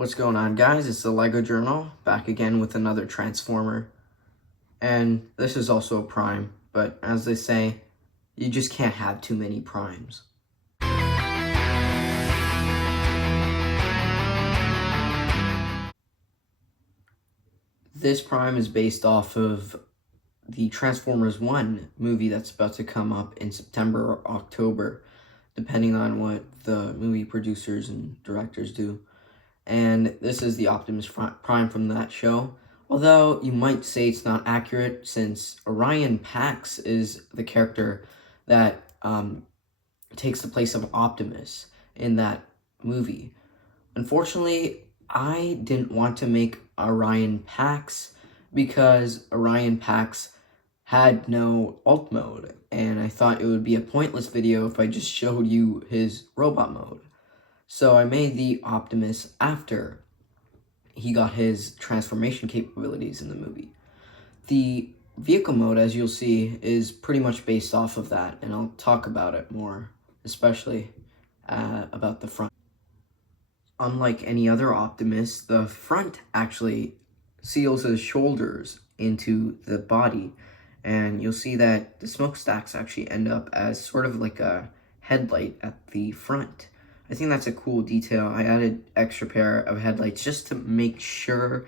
What's going on, guys? It's the LEGO Journal, back again with another Transformer. And this is also a Prime, but as they say, you just can't have too many Primes. This Prime is based off of the Transformers 1 movie that's about to come up in September or October, depending on what the movie producers and directors do. And this is the Optimus Prime from that show. Although you might say it's not accurate, since Orion Pax is the character that takes the place of Optimus in that movie. Unfortunately, I didn't want to make Orion Pax because Orion Pax had no alt mode, and I thought it would be a pointless video if I just showed you his robot mode. So I made the Optimus after he got his transformation capabilities in the movie. The vehicle mode, as you'll see, is pretty much based off of that, and I'll talk about it more, especially about the front. Unlike any other Optimus, the front actually seals his shoulders into the body, and you'll see that the smokestacks actually end up as sort of like a headlight at the front. I think that's a cool detail. I added extra pair of headlights just to make sure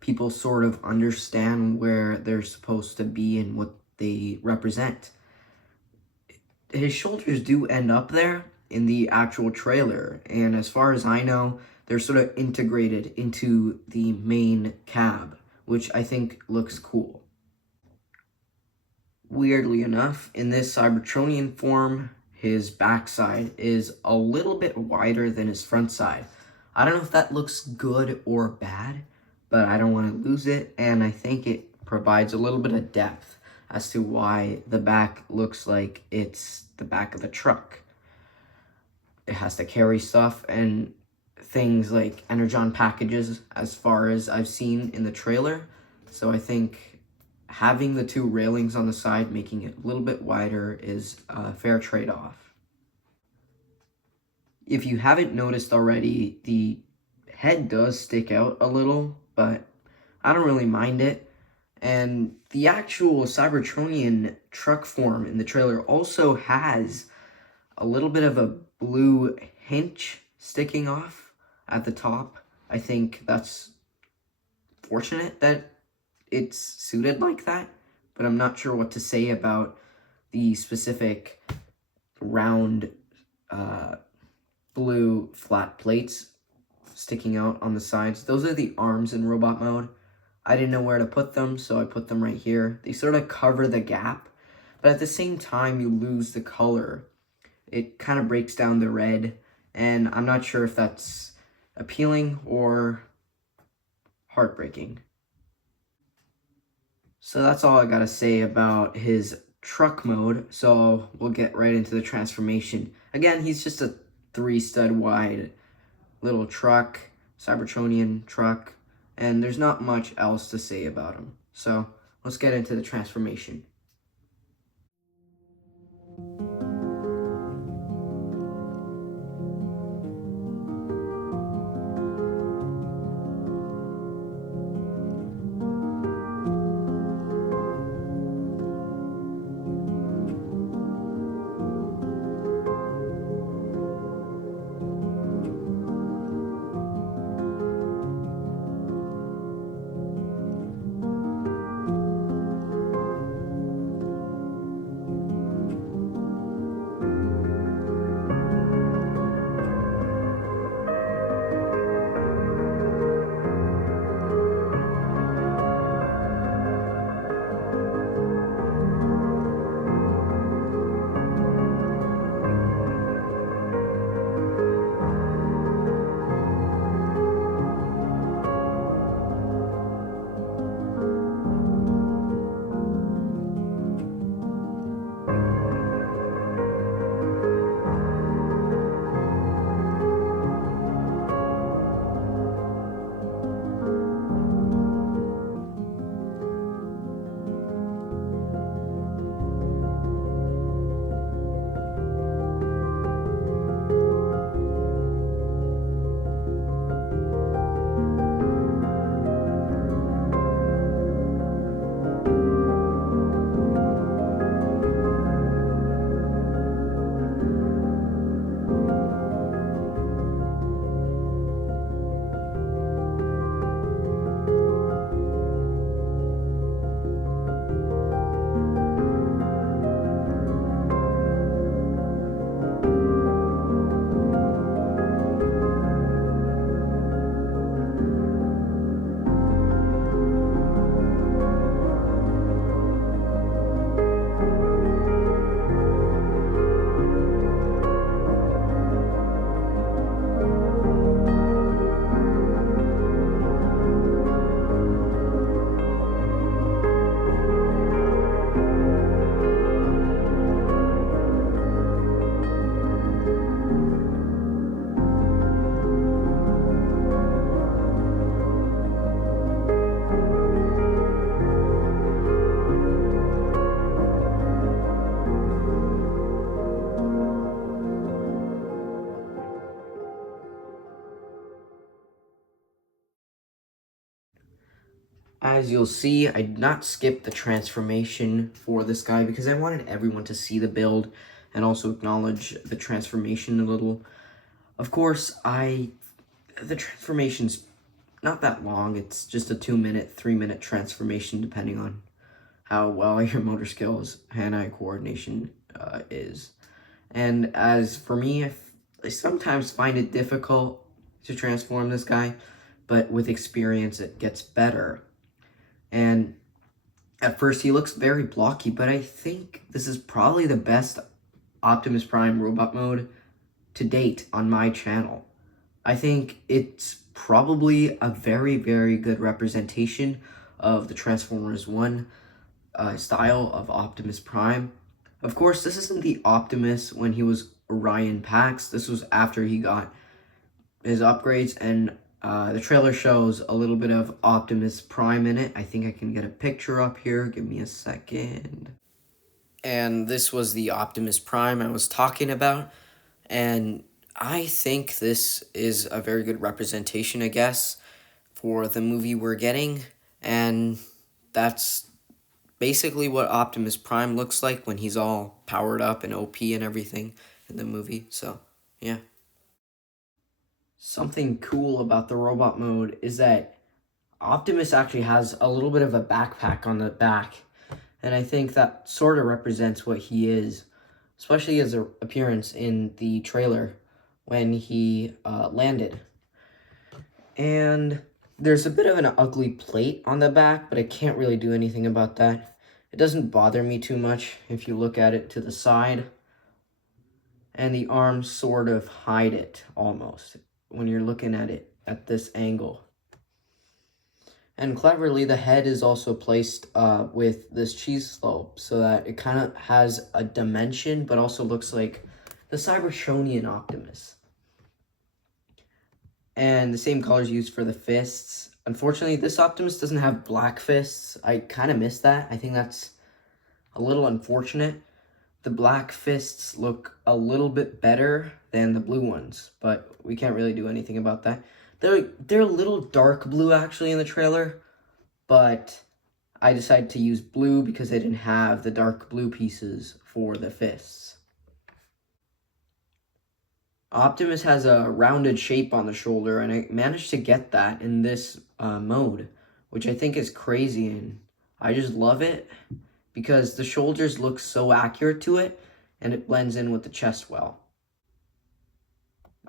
people sort of understand where they're supposed to be and what they represent. His shoulders do end up there in the actual trailer, and as far as I know, they're sort of integrated into the main cab, which I think looks cool. Weirdly enough, in this Cybertronian form, his backside is a little bit wider than his front side. I don't know if that looks good or bad, but I don't want to lose it, and I think it provides a little bit of depth as to why the back looks like it's the back of the truck. It has to carry stuff and things like energon packages, as far as I've seen in the trailer, so I think having the two railings on the side, making it a little bit wider, is a fair trade-off. If you haven't noticed already, the head does stick out a little, but I don't really mind it. And the actual Cybertronian truck form in the trailer also has a little bit of a blue hinge sticking off at the top. I think that's fortunate that it's suited like that, but I'm not sure what to say about the specific round blue flat plates sticking out on the sides. Those are the arms in robot mode. I didn't know where to put them, so I put them right here. They sort of cover the gap, but at the same time you lose the color. It kind of breaks down the red, and I'm not sure if that's appealing or heartbreaking. So that's all I gotta say about his truck mode, so we'll get right into the transformation. Again, he's just a 3-stud wide little truck, Cybertronian truck, and there's not much else to say about him. So let's get into the transformation. As you'll see, I did not skip the transformation for this guy because I wanted everyone to see the build and also acknowledge the transformation a little. Of course, the transformation's not that long. It's just a 2-minute, 3-minute transformation depending on how well your motor skills, hand-eye coordination is. And as for me, I sometimes find it difficult to transform this guy, but with experience it gets better. And at first he looks very blocky, but I think this is probably the best Optimus Prime robot mode to date on my channel. I think it's probably a very, very good representation of the Transformers 1 style of Optimus Prime. Of course, this isn't the Optimus when he was Orion Pax. This was after he got his upgrades, and the trailer shows a little bit of Optimus Prime in it. I think I can get a picture up here. Give me a second. And this was the Optimus Prime I was talking about. And I think this is a very good representation, I guess, for the movie we're getting. And that's basically what Optimus Prime looks like when he's all powered up and OP and everything in the movie. So, yeah. Something cool about the robot mode is that Optimus actually has a little bit of a backpack on the back, and I think that sort of represents what he is, especially his appearance in the trailer when he landed. And there's a bit of an ugly plate on the back, but I can't really do anything about that. It doesn't bother me too much if you look at it to the side, and the arms sort of hide it almost when you're looking at it at this angle. And cleverly, the head is also placed with this cheese slope so that it kind of has a dimension, but also looks like the Cybertronian Optimus. And the same colors used for the fists. Unfortunately, this Optimus doesn't have black fists. I kind of miss that. I think that's a little unfortunate. The black fists look a little bit better than the blue ones, but we can't really do anything about that. They're a little dark blue actually in the trailer, but I decided to use blue because they didn't have the dark blue pieces for the fists. Optimus has a rounded shape on the shoulder, and I managed to get that in this mode, which I think is crazy, and I just love it because the shoulders look so accurate to it, and it blends in with the chest well.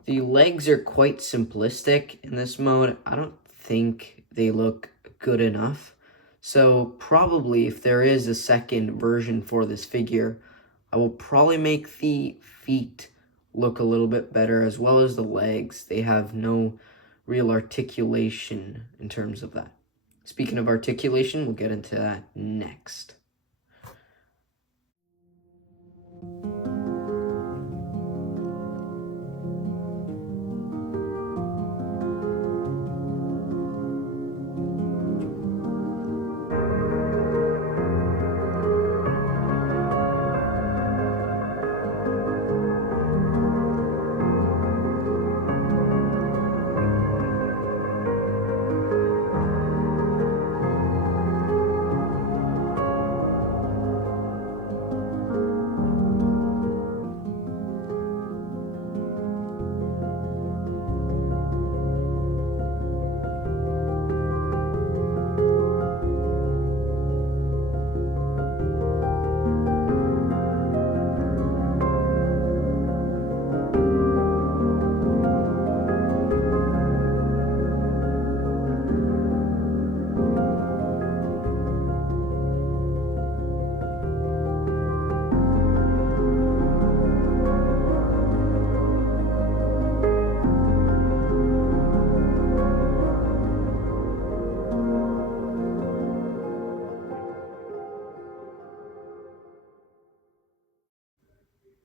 The legs are quite simplistic in this mode. I don't think they look good enough. So probably if there is a second version for this figure, I will probably make the feet look a little bit better as well as the legs. They have no real articulation in terms of that. Speaking of articulation, we'll get into that next.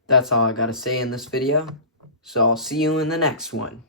That's all I gotta say in this video, so I'll see you in the next one.